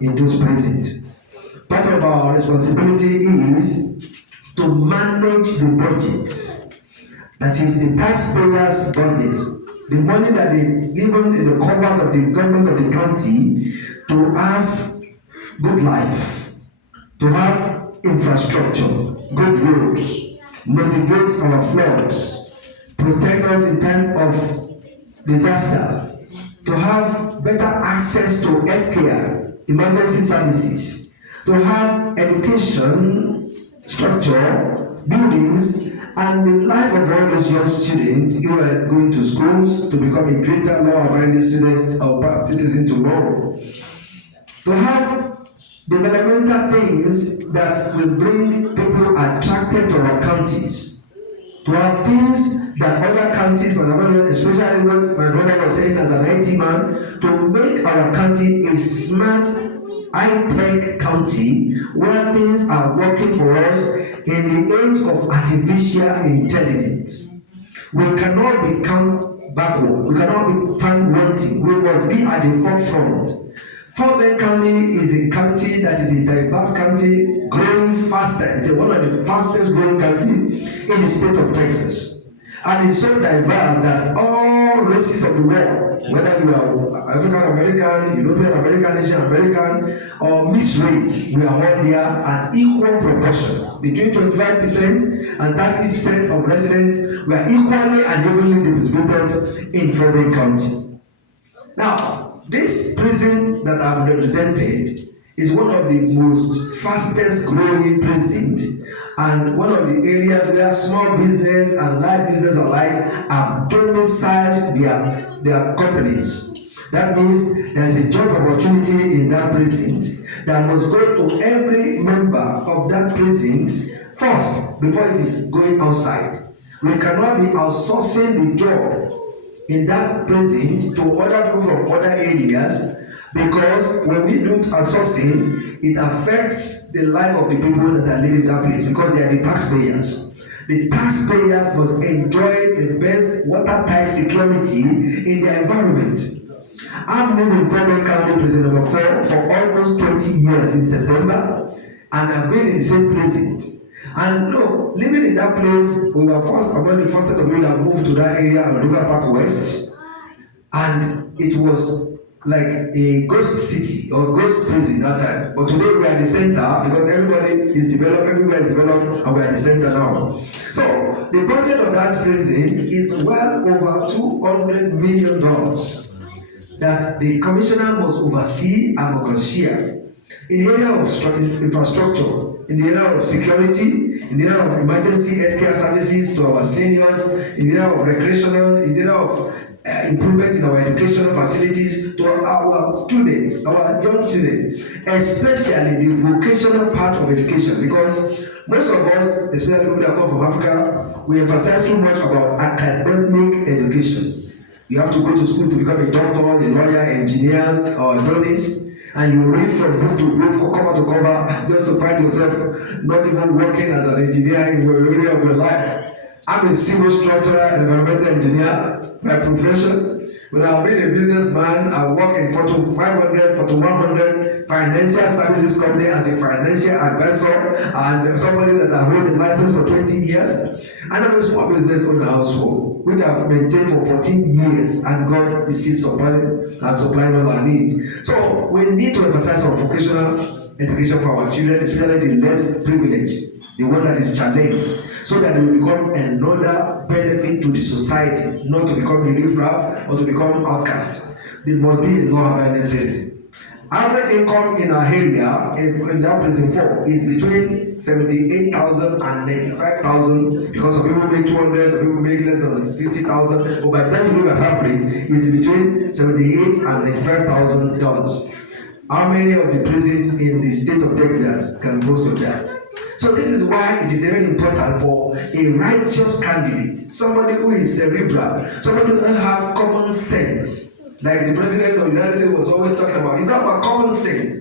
in those prisons. Part of our responsibility is to manage the budget. That is the taxpayers' budget. The money that they given in the covers of the government of the county to have good life, to have infrastructure, good roads, mitigate our floods, protect us in time of disaster, to have better access to healthcare, emergency services, to have education structure, buildings, and the life of all those young students who are going to schools to become a greater law-abiding student or citizen tomorrow. To have developmental things that will bring people attracted to our counties. To have things that other counties, especially what my brother was saying as an IT man, to make our county a smart, high-tech county where things are working for us in the age of artificial intelligence. We cannot become backward. We cannot be found wanting. We must be at the forefront. Fort Bend County is a county that is a diverse county, growing faster. It's one of the fastest growing county in the state of Texas. And it's so diverse that all races of the world, whether you are African American, European American, Asian American, or mixed race, we are all here at equal proportion. Between 25% and 30% of residents were equally and evenly distributed in Fort Bend County. Now, this prison that I've represented is one of the most fastest growing prisons and one of the areas where small business and large business alike have domiciled their companies. That means there is a job opportunity in that prison that must go to every member of that prison first before it is going outside. We cannot be outsourcing the job in that prison to other people from other areas, because when we do outsourcing, it affects the life of the people that are living in that place because they are the taxpayers. The taxpayers must enjoy the best watertight security in their environment. I've lived in Fort Bend County Prison number 4 for almost 20 years in September, and I've been in the same prison. And no, living in that place, we were among the first set of people that moved to that area on River Park West, and it was like a ghost city or ghost prison that time. But today we are at the center because everybody is developed, everywhere is developed, and we are at the center now. So the budget of that prison is well over $200 million that the commissioner must oversee and must share in the area of infrastructure, in the area of security, in the area of emergency healthcare services to our seniors, in the area of recreational, in the area of improvement in our educational facilities to our students, our young children, especially the vocational part of education, because most of us, especially people that come from Africa, we emphasize too much about academic education. You have to go to school to become a doctor, a lawyer, engineers, or attorneys. And you read from book to book, cover to cover, just to find yourself not even working as an engineer in the area of your life. I'm a civil structural and environmental engineer by profession. When I've been a businessman, I work in Fortune 500, Fortune 100 financial services company as a financial advisor and somebody that I hold a license for 20 years. And I'm a small business owner also, which I've maintained for 14 years, and God is still supplying all our need. So we need to emphasize on vocational education for our children, especially the less privileged, the one that is challenged, so that they will become another benefit to the society, not to become a riffraff or to become outcast. They must be a law-abiding citizen. Average income in our area in that prison 4 is between 78,000 and 95,000, because some people make 200, some people make less than 50,000. But by the time you look at average, it's between 78 and $95,000. How many of the prisons in the state of Texas can boast of that? So this is why it is very important for a righteous candidate, somebody who is cerebral, somebody who has common sense. Like the president of the United States was always talking about, it's not about common sense.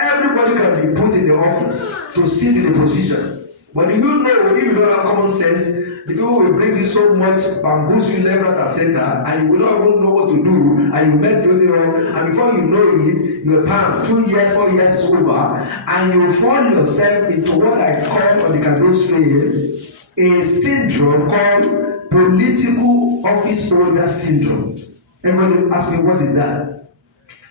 Everybody can be put in the office to sit in a position. But do you know, if you don't have common sense, the people will bring you so much bamboozle left, right, and center, and you will not even know what to do, and you mess the whole thing up, and before you know it, your time, 2 years, 4 years is over, and you fall yourself into what I call on the campaign trail a syndrome called political office holder syndrome. Everybody ask me, what is that?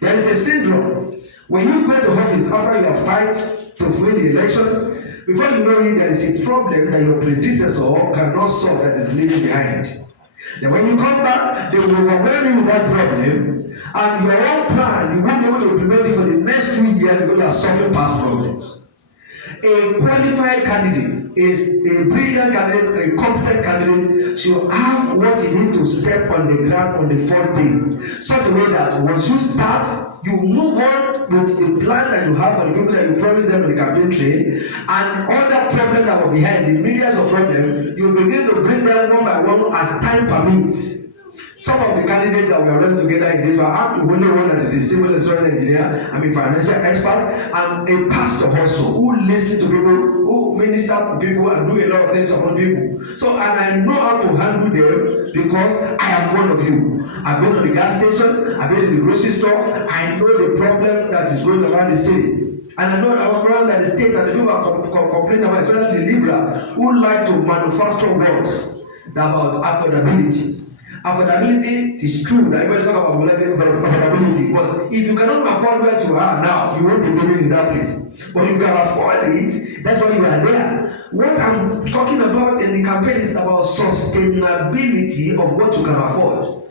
There is a syndrome. When you go to office after you have fight to win the election, before you know it, there is a problem that your predecessor cannot solve that is leaving behind. Then when you come back, they will overwhelm you with that problem, and your own plan, you won't be able to implement it for the next 2 years because you are solving past problems. A qualified candidate is a brilliant candidate, a competent candidate should have what he needs to step on the ground on the first day, such a way that once you start, you move on with the plan that you have for the people that you promise them in the campaign trail, and all that problem that were behind, the millions of problems, you begin to bring them one by one as time permits. Some of the candidates that we are running together in this, I'm the only one that is a civil insurance engineer, I'm a financial expert, I'm a pastor also who listens to people, who minister to people and do a lot of things among people. So, and I know how to handle them because I am one of you. I've been on the gas station, I've been in the grocery store, I know the problem that is going around the city. And I know our problem that the state and the people are complaining about, especially the liberal, who like to manufacture words about affordability. Affordability is true that everybody talk about affordability, but if you cannot afford where you are now, you won't be living in that place. But you can afford it, that's why you are there. What I'm talking about in the campaign is about sustainability of what you can afford.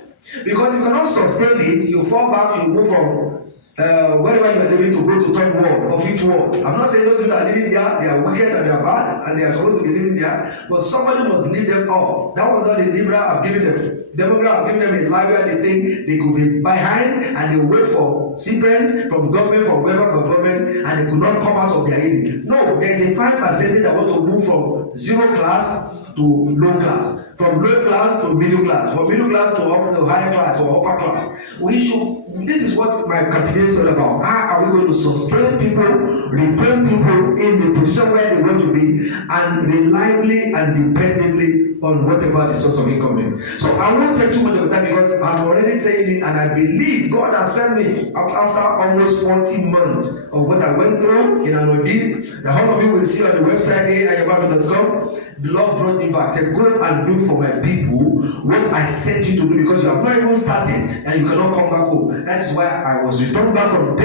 Because if you cannot sustain it, you fall back, you go from wherever you are living to go to third world or fifth world. I'm not saying those people that are living there, they are wicked and they are bad and they are supposed to be living there, but somebody must lead them up. That was what the liberal have given them. Democrats have given them a life where they think they could be behind and they wait for stipends from government, from whoever government, and they could not come out of their area. No, there is a 5% that want to move from zero class to low class, from low class to middle class, from middle class to higher class or upper class. We should. This is what my campaign is all about. How are we going to sustain people, retain people in the position where they want to be, and reliably and dependably on whatever the source of income is. So I won't take too much of the time because I'm already saying it, and I believe God has sent me after almost 40 months of what I went through in an ordeal. The whole of you will see on the website ayabami.com. The Lord brought me back. Said, go and do for my people what I sent you to do, because you have not even started and you cannot come back home. That is why I was returned back from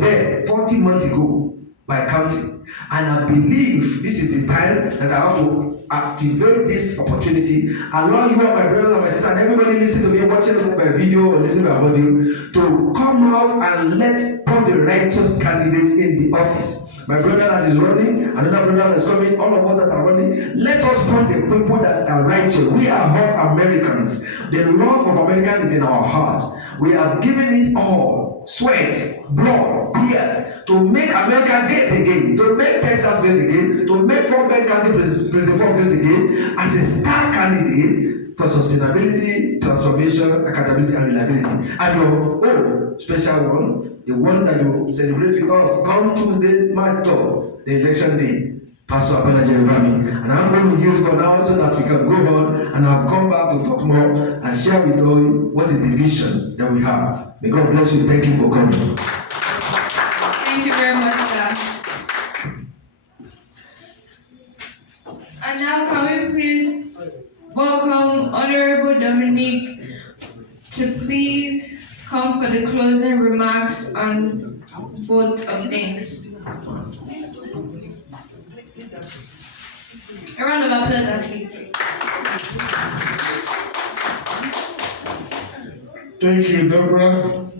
death 40 months ago by counting. And I believe this is the time that I have to activate this opportunity, allow you and my brothers and my sisters and everybody listening to me, watching my video or listening to my audio, to come out and let's put the righteous candidates in the office. My brother that is running, another brother that is coming, all of us that are running, let us put the people that are righteous. We are all Americans. The love of America is in our heart. We have given it all, sweat, blood, tears, to make America great again, to make Texas great again, to make Fort Bend County President Ford great again, as a star candidate for sustainability, transformation, accountability, and reliability. And your own special one, the one that you celebrate with us, come Tuesday, March 3rd, the election day, Pastor Abela Jeremy. And I'm going to yield for now so that we can go on, and I'll come back to talk more and share with you what is the vision that we have. May God bless you. Thank you for coming. Thank you very much, sir. And now can we please welcome Honorable Dominique to please come for the closing remarks on vote of thanks. A round of applause as he takes. Thank you, Deborah.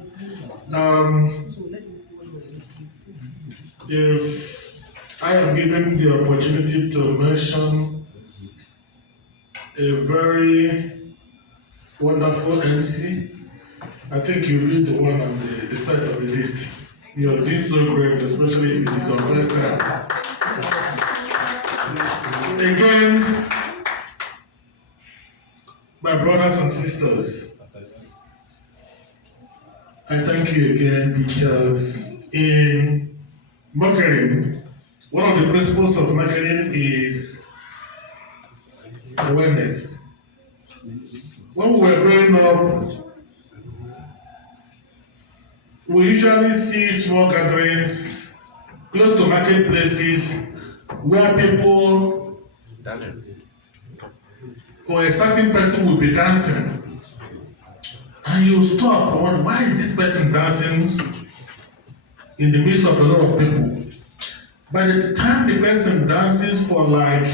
If I am given the opportunity to mention a very wonderful MC, I think you read the one on the first on the list. You're doing so great, especially if it is your first time. Again, my brothers and sisters, I thank you again, because in Campagin, One of the principles of marketing is awareness. When we were growing up, we usually see small gatherings close to marketplaces where people or a certain person will be dancing. And you stop and wonder, why is this person dancing in the midst of a lot of people? By the time the person dances for like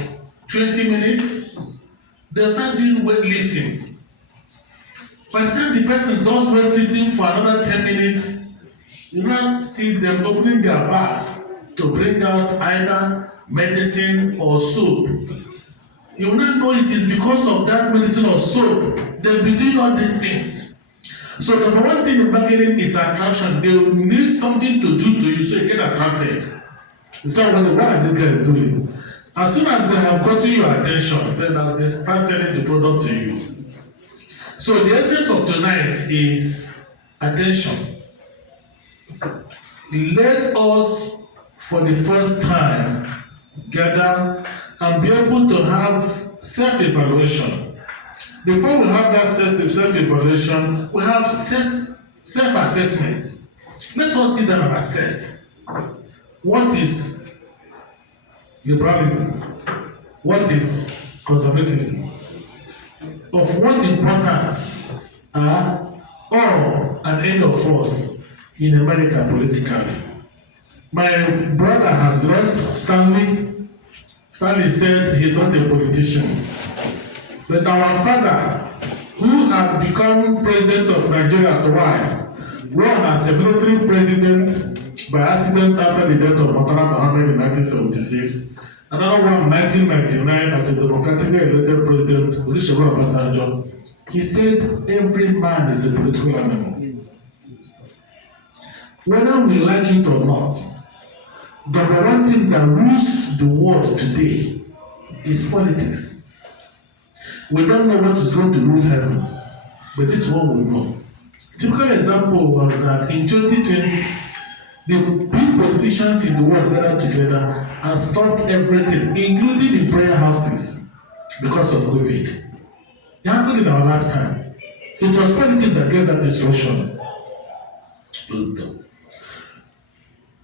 20 minutes, they start doing weightlifting. By the time the person does weightlifting for another 10 minutes, you now see them opening their bags to bring out either medicine or soap. You will not know it is because of that medicine or soap they'll be doing all these things. So the number one thing in marketing is attraction. They will need something to do to you so you get attracted. You start wondering, what are these guys doing? As soon as they have gotten your attention, then they start selling the product to you. So the essence of tonight is attention. Let us, for the first time, gather and be able to have self-evaluation. Before we have that self-evaluation, we have self-assessment. Let us sit down and assess. What is liberalism? What is conservatism? Of what importance are all and any of us in America politically? My brother has left, Stanley. Stanley said he's not a politician. But our father, who had become president of Nigeria twice, run as a military president by accident after the death of Murtala Muhammad in 1976, another one in 1999 as a democratically elected president, Olusegun Obasanjo. He said every man is a political animal. Whether we like it or not, the one thing that rules the world today is politics. We don't know what is going to rule heaven, but this is what we know. Typical example was that in 2020, the big politicians in the world gathered together and stopped everything, including the prayer houses, because of COVID. It happened in our lifetime. It was politics that gave that instruction. Close the door.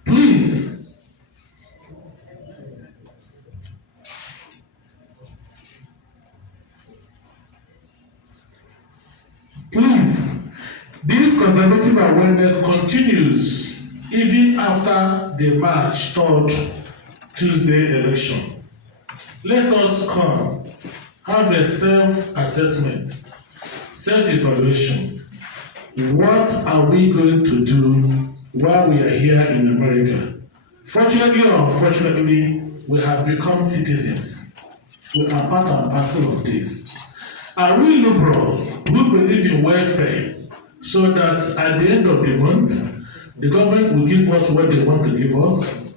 Please, this conservative awareness continues even after the March 3rd Tuesday election. Let us come, have a self-assessment, self-evaluation. What are we going to do while we are here in America? Fortunately or unfortunately, we have become citizens. We are part and parcel of this. Are we liberals who believe in welfare so that at the end of the month, the government will give us what they want to give us?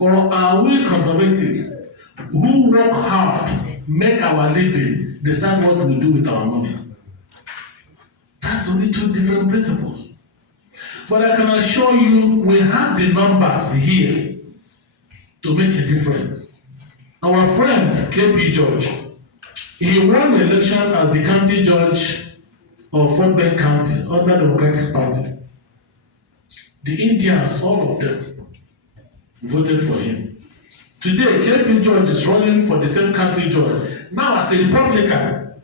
Or are we conservatives who work hard, make our living, decide what we do with our money? That's only two different principles. But I can assure you, we have the numbers here to make a difference. Our friend, KP George, he won the election as the county judge of Fort Bend County under the Democratic Party. The Indians, all of them, voted for him. Today, KP George is running for the same county judge, now as a Republican.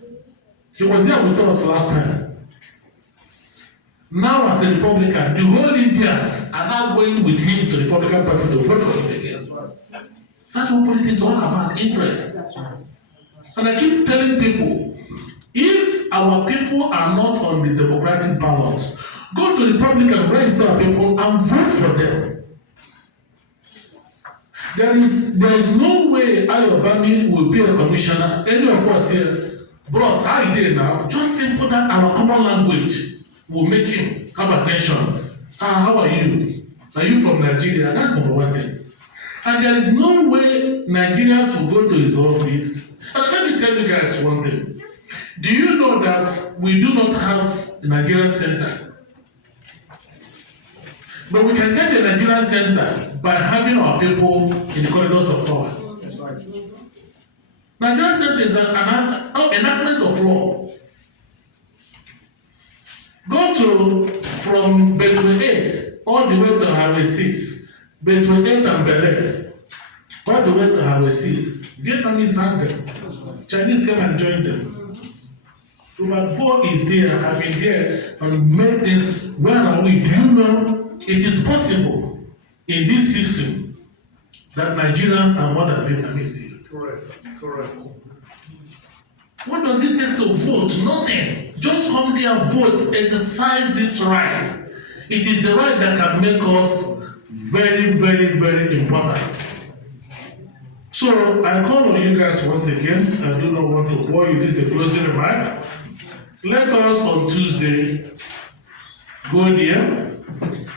He was there with us last time. Now as a Republican, the whole Indians are now going with him to the Republican Party to vote for him again. That's what politics is all about, interest. And I keep telling people, if our people are not on the Democratic ballot, go to the Republican, raise our people, and vote for them. There is no way Ayobami will be a commissioner. Any of us here, bros, how you doing now? Just simple that our common language will make him have attention. How are you? Are you from Nigeria? That's number one thing. And there is no way Nigerians will go to his office. And let me tell you guys one thing. Do you know that we do not have the Nigerian Center? But we can get a Nigerian center by having our people in the corridors of power. Nigerian center is an enactment of law. Go to from Between 8 all the way to Highway 6, Between 8 and Belen, all the way to Highway 6. Vietnamese had them. Chinese came and joined them. Robert Ford is there, have been there, and made things. Where are we? Do you know it is possible in this history that Nigerians are more than Vietnamese here? Correct. What does it take to vote? Nothing. Just come there, vote, exercise this right. It is the right that can make us very, very, very important. So I call on you guys once again. I do not want to bore you. This is a closing remark. Let us on Tuesday go there.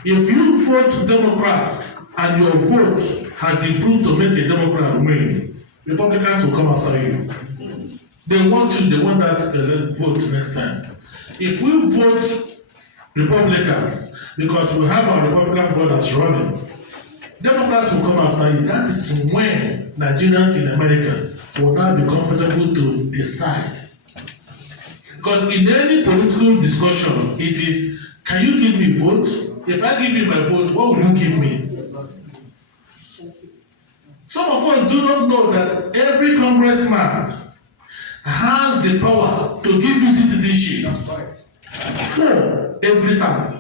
If you vote Democrats and your vote has improved to make a Democrat win, Republicans will come after you. They want you, they want that vote next time. If we vote Republicans, because we have our Republican voters running, Democrats will come after you. That is when Nigerians in America will now be comfortable to decide. Because in any political discussion, it is, can you give me vote? If I give you my vote, what will you give me? Some of us do not know that every congressman has the power to give you citizenship. For every time.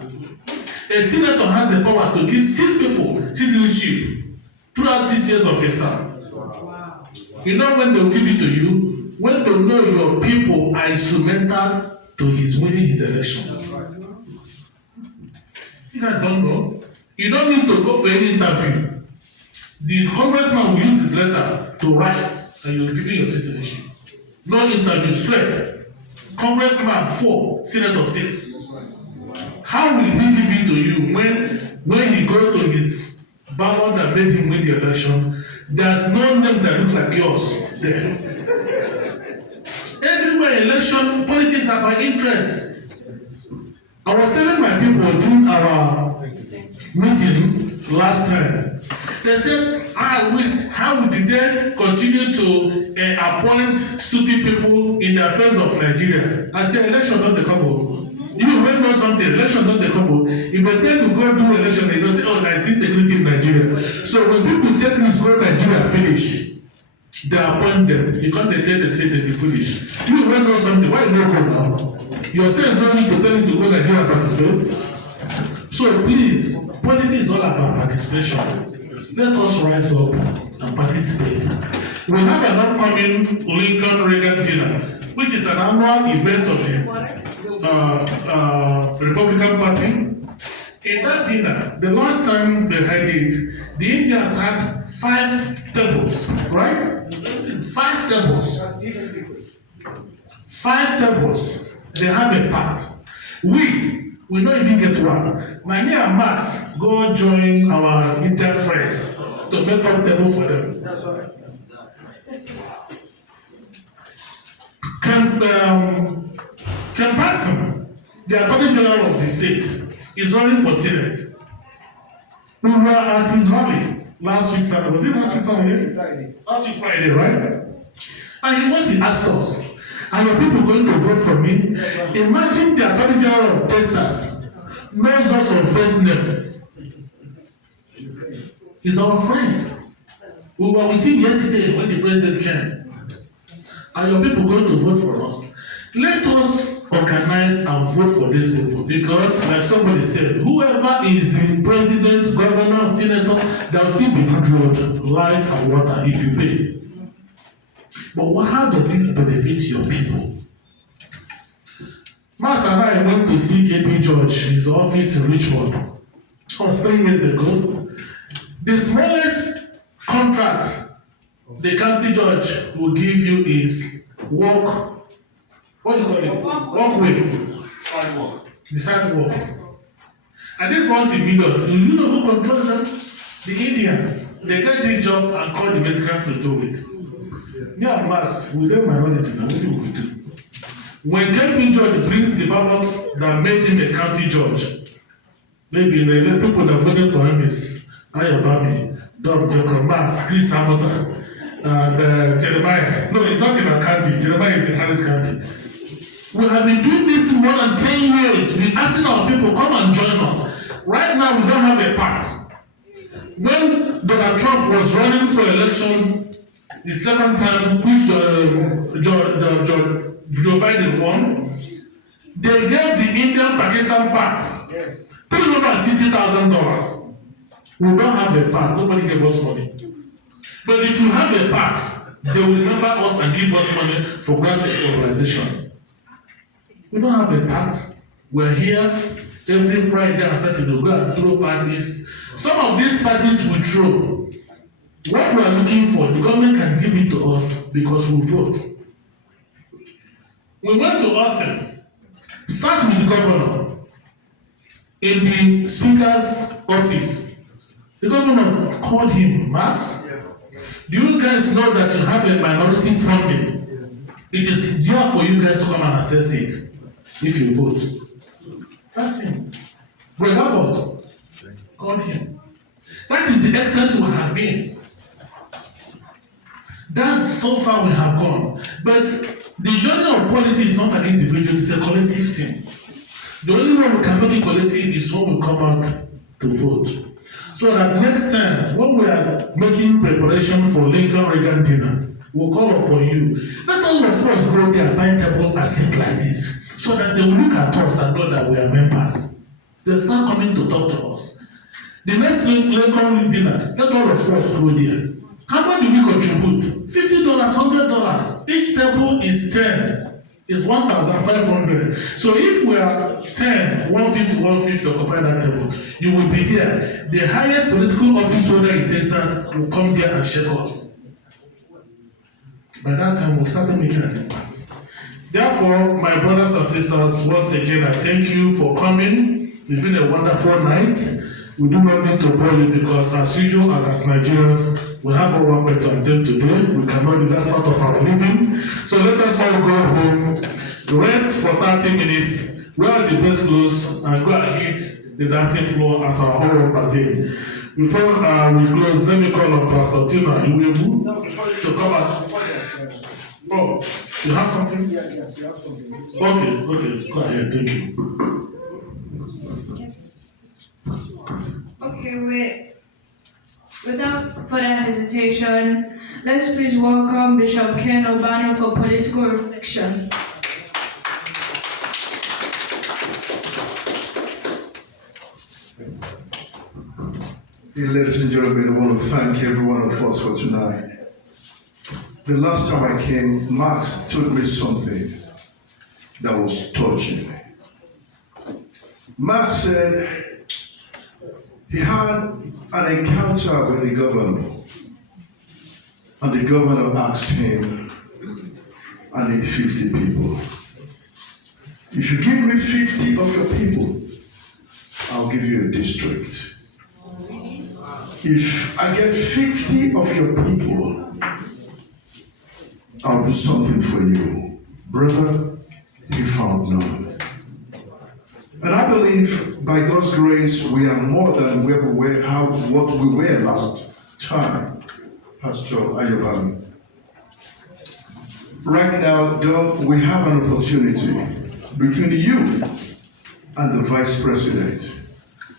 A senator has the power to give 6 people citizenship throughout 6 years of his term. You know when they'll give it to you? When they know your people are instrumental to his winning his election. You guys don't know. You don't need to go for any interview. The congressman will use his letter to write and you're giving your citizenship. No interview, straight. Congressman 4, Senator 6. How will he give it to you when he goes to his ballot that made him win the election? There's no name that looks like yours there. Everywhere election, politics are by interest. I was telling my people during our meeting last time, they said, how did they continue to appoint stupid people in the affairs of Nigeria? I said, election not the couple. You will know something, election not the couple. If they tell you go do election, they don't say, oh, I see security in Nigeria. So when people take this go Nigeria finish, they appoint them. You can't tell them say they be foolish. You will know something, why you not go now? Yourself don't need to tell you to go Nigeria and participate. So please, politics is all about participation. Let us rise up and participate. We have an upcoming Lincoln-Reagan dinner, which is an annual event of the Republican Party. In that dinner, the last time they had it, the Indians had 5 tables, right? 5 tables. 5 tables. They have a pact. We don't even get one. Many and Max go join our Indian friends to make up table for them. That's right. Campagin, the Attorney General of the state, is running for Senate. We were at his rally last week Saturday. Was it last week Saturday? Friday. Last week Friday, right? And he asked us, are your people going to vote for me? Imagine the Attorney General of Texas knows us on first name. He's our friend. We were with him yesterday when the president came. Are your people going to vote for us? Let us organize and vote for these people because, like somebody said, whoever is the president, governor, senator, there will still be good road, light, and water if you pay. But how does it benefit your people? Mas and I went to see KP George, his office in Richmond. It was 3 years ago. The smallest contract the county judge will give you is what do you call it? Walkway. The sidewalk. And this once in millions. Do you know who controls them? The Indians. They get this job and call the Mexicans to do it. Me and Mas, we don't minority now. What will we do? When KP George brings the ballot that made him a county judge, Maybe the people that voted for him is Ayobami, Doug Jacob, Max, Chris Hamilton, and Jeremiah. No, it's not in our county. Jeremiah is in Harris County. We have been doing this more than 10 years. We're asking our people, come and join us. Right now, we don't have a pact. When Donald Trump was running for election the second time, which Joe Biden won, they gave the Indian-Pakistan pact $360,000. We don't have a pact. Nobody gave us money. But if you have a pact, they will remember us and give us money for grassroots organization. We don't have a pact. We're here every Friday and Saturday. We go and throw parties. Some of these parties we throw. What we are looking for, the government can give it to us because we vote. We went to Austin, sat with the governor in the speaker's office. The governor called him, Max, do you guys know that you have a minority funding? It is here for you guys to come and assess it if you vote. That's him. Brother Abbott called him. That is the extent we have been. That's so far we have gone. But the journey of quality is not an individual, it's a collective thing. The only way we can make it collective is when we come out to vote. So that next time, when we are making preparation for Lincoln Reagan dinner, we'll call upon you. Let all of us go there, buy table and sit like this, so that they will look at us and know that we are members. They'll start coming to talk to us. The next Lincoln dinner, let all of us go there. How much do we contribute? $50, $100. Each table is 10. Is 1,500. So if we are 10, 150 occupy that table, you will be there. The highest political office holder in Texas will come there and shake us. By that time, we'll start making an impact. Therefore, my brothers and sisters, once again, I thank you for coming. It's been a wonderful night. We do not need to bore you because, as usual, and as Nigerians, we have our work to attend to do. We cannot do that part of our living. So let us all go home, rest for 30 minutes, wear the best clothes, and go and hit the dancing floor as our whole party. Before we close, let me call on Pastor Tina Iwebu to come out. Oh, you have something? Yes, you have something. Okay, go ahead, thank you. Okay, without further hesitation, let's please welcome Bishop Ken Obano for political reflection. Ladies and gentlemen, I want to thank every one of us for tonight. The last time I came, Max told me something that was touching. Max said he had an encounter with the governor, and the governor asked him, I need 50 people. If you give me 50 of your people, I'll give you a district. If I get 50 of your people, I'll do something for you. Brother, he found none. And I believe by God's grace, we are more than where we were, what we were last time, Pastor Ayobami. Right now, though, we have an opportunity between you and the Vice President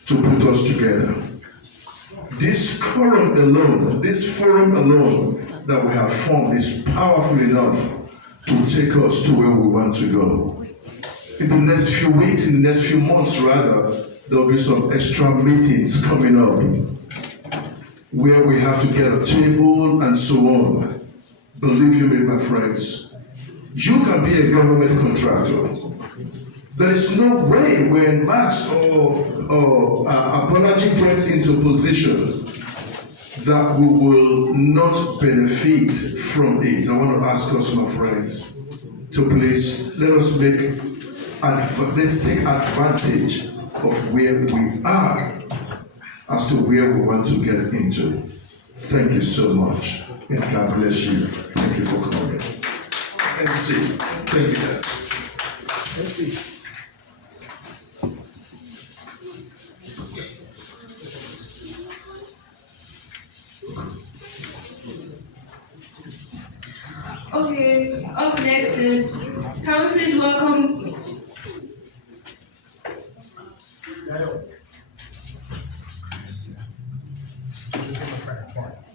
to put us together. This forum alone that we have formed is powerful enough to take us to where we want to go. In the next few weeks, in the next few months rather, there will be some extra meetings coming up where we have to get a table and so on. Believe you me, my friends, you can be a government contractor. There is no way when Max or Apology gets into position that we will not benefit from it. I want to ask us, my friends, to please let's take advantage of where we are as to where we want to get into. Thank you so much, and God bless you. Thank you for coming. MC, thank you, Dad. MC. Okay, up next is, can we please welcome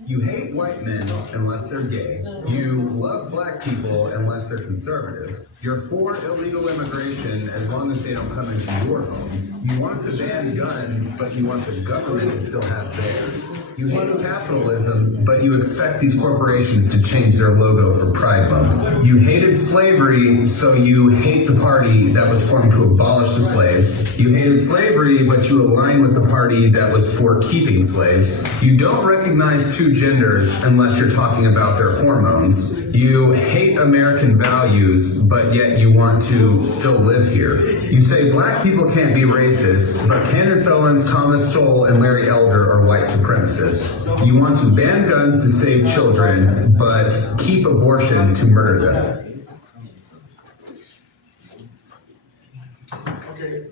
You hate white men unless they're gay. You love black people unless they're conservative. You're for illegal immigration as long as they don't come into your home. You want to ban guns, but you want the government to still have theirs. You hate capitalism, but you expect these corporations to change their logo for Pride Month. You hated slavery, so you hate the party that was formed to abolish the slaves. You hated slavery, but you align with the party that was for keeping slaves. You don't recognize two genders unless you're talking about their hormones. You hate American values, but yet you want to still live here. You say black people can't be racist, but Candace Owens, Thomas Sowell, and Larry Elder are white supremacists. You want to ban guns to save children, but keep abortion to murder them. Okay.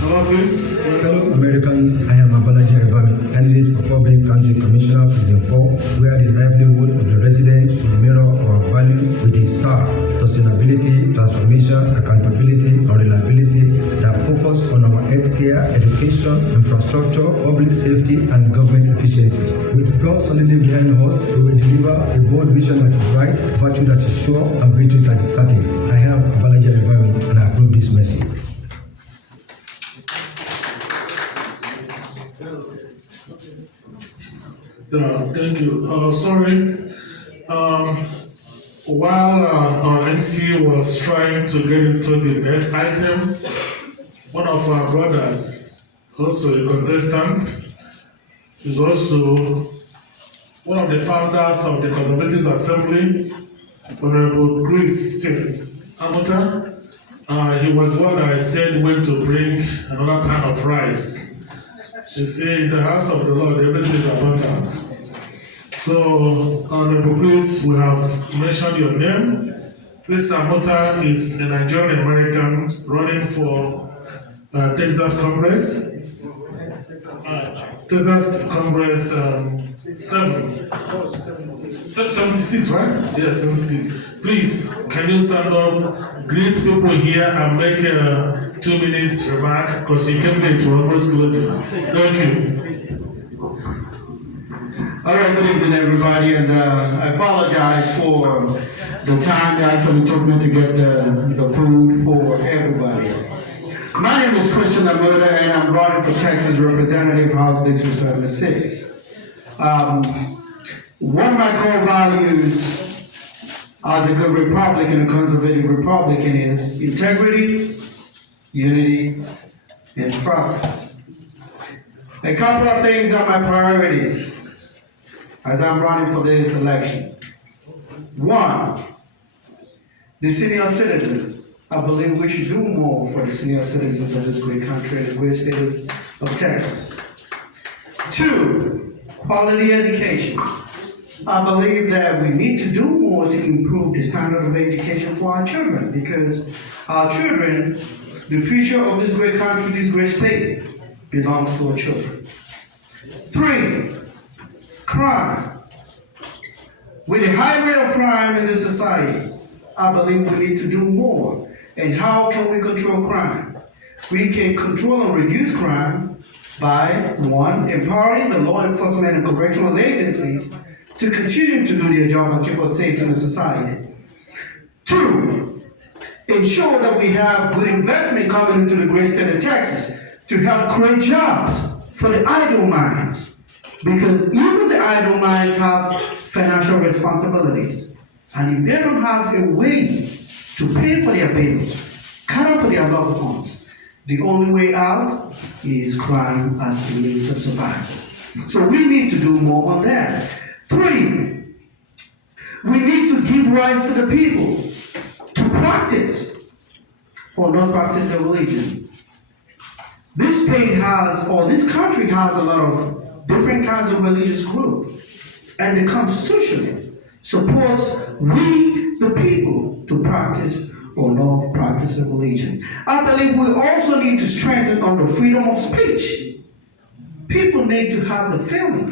Hello, please. Fellow Americans, I am Abalaji Aribami, candidate for Public County Commissioner Prison 4, where the livelihood of the residents should mirror our value with its star, sustainability, transformation, accountability, and reliability that focus on our healthcare, education, infrastructure, public safety, and government efficiency. With God solidly behind us, we will deliver a bold vision that is right, virtue that is sure, and victory that is certain. I am Abalaji Aribami, and I approve this message. Thank you. Sorry. While our MC was trying to get into the next item, one of our brothers, also a contestant, is also one of the founders of the Conservatives Assembly, Honorable Christian Amota. He was one that I said went to bring another pan of rice. They say in the house of the Lord, everything is abundant. So, Honorable Chris, we have mentioned your name. Chris Amota is a Nigerian American running for Texas Congress. Texas Congress 76, right? Yes, 76. Please, can you stand up, greet people here, and make a 2 minutes remark, because you came late to almost close it. Thank you. All right, good evening, everybody, and I apologize for the time that actually took me to get the food for everybody. My name is Christian Amota, and I'm running for Texas Representative House District 76. One of my core values as a good Republican, a conservative Republican, is integrity, unity, and progress. A couple of things are my priorities as I'm running for this election. One, the senior citizens. I believe we should do more for the senior citizens of this great country and the great state of Texas. Two, quality education. I believe that we need to do more to improve the standard of education for our children, because our children, the future of this great country, this great state, belongs to our children. Three, crime. With the high rate of crime in this society, I believe we need to do more. And how can we control crime? We can control and reduce crime by, one, empowering the law enforcement and correctional agencies to continue to do their job and keep us safe in the society. Two, ensure that we have good investment coming into the great state of Texas to help create jobs for the idle minds. Because even the idle minds have financial responsibilities. And if they don't have a way to pay for their bills, care for their loved ones, the only way out is crime as a means of survival. So we need to do more on that. Three, we need to give rights to the people to practice or not practice their religion. This state has, or this country has, a lot of different kinds of religious groups, and the Constitution supports we, the people, to practice or not practice a religion. I believe we also need to strengthen on the freedom of speech. People need to have the freedom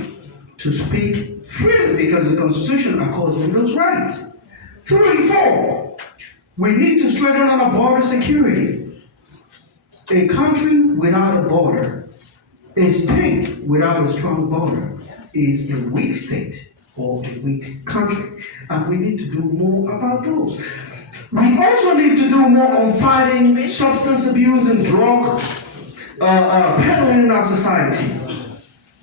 to speak freely because the Constitution accords them those rights. 3, 4, we need to strengthen our border security. A country without a border, a state without a strong border is a weak state or a weak country. And we need to do more about those. We also need to do more on fighting substance abuse and drug peddling in our society.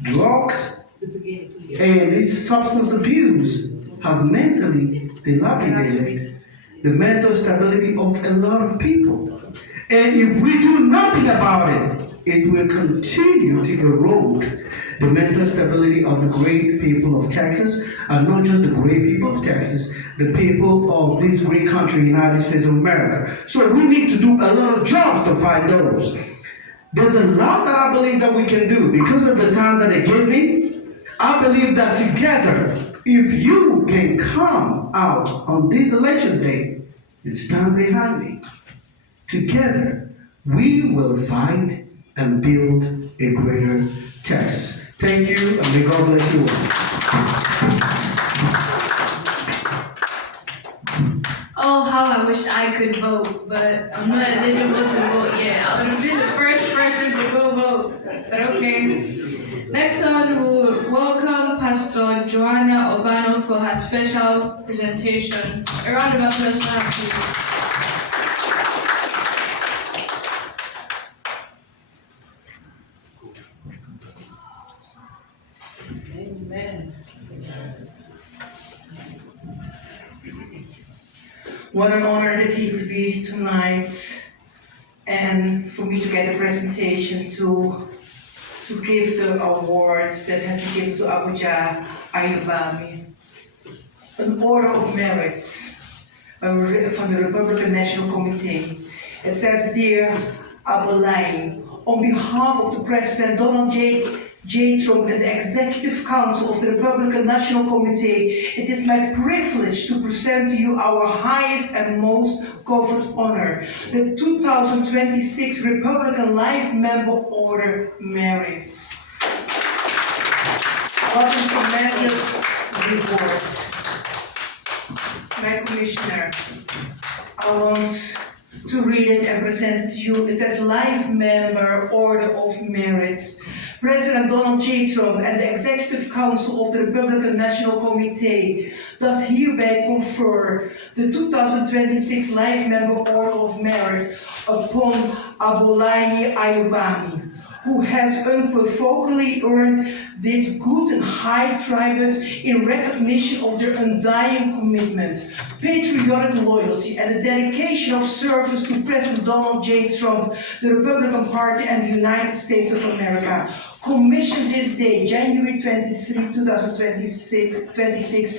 Drugs and this substance abuse have mentally dilapidated the mental stability of a lot of people. And if we do nothing about it, it will continue to erode the mental stability of the great people of Texas, and not just the great people of Texas, the people of this great country, United States of America. So we need to do a lot of jobs to fight those. There's a lot that I believe that we can do. Because of the time that they gave me, I believe that together, if you can come out on this election day and stand behind me, together we will fight and build a greater Texas. Thank you, and may God bless you all. Oh, how I wish I could vote, but I'm not eligible to vote yet. I would have been the first person to go vote, but okay. Next on, we'll welcome Pastor Joanna Obano for her special presentation. A round of applause for her, please. What an honor it is to be tonight, and for me to get a presentation to give the award that has been given to Abuja Ayubami, an Order of Merit from the Republican National Committee. It says, "Dear Abulai, on behalf of the President Donald J. Trump and the Executive Council of the Republican National Committee, it is my privilege to present to you our highest and most coveted honor, the 2026 Republican Life Member Order Merit." What a tremendous reward. My Commissioner, I want to read it and present it to you. It says, "Life Member Order of Merit. President Donald J. Trump and the Executive Council of the Republican National Committee does hereby confer the 2026 Life Member Order of Merit upon Abulayi Ayubami, who has unequivocally earned this good and high tribute in recognition of their undying commitment, patriotic loyalty, and the dedication of service to President Donald J. Trump, the Republican Party, and the United States of America. Commissioned this day, January 23, 2026,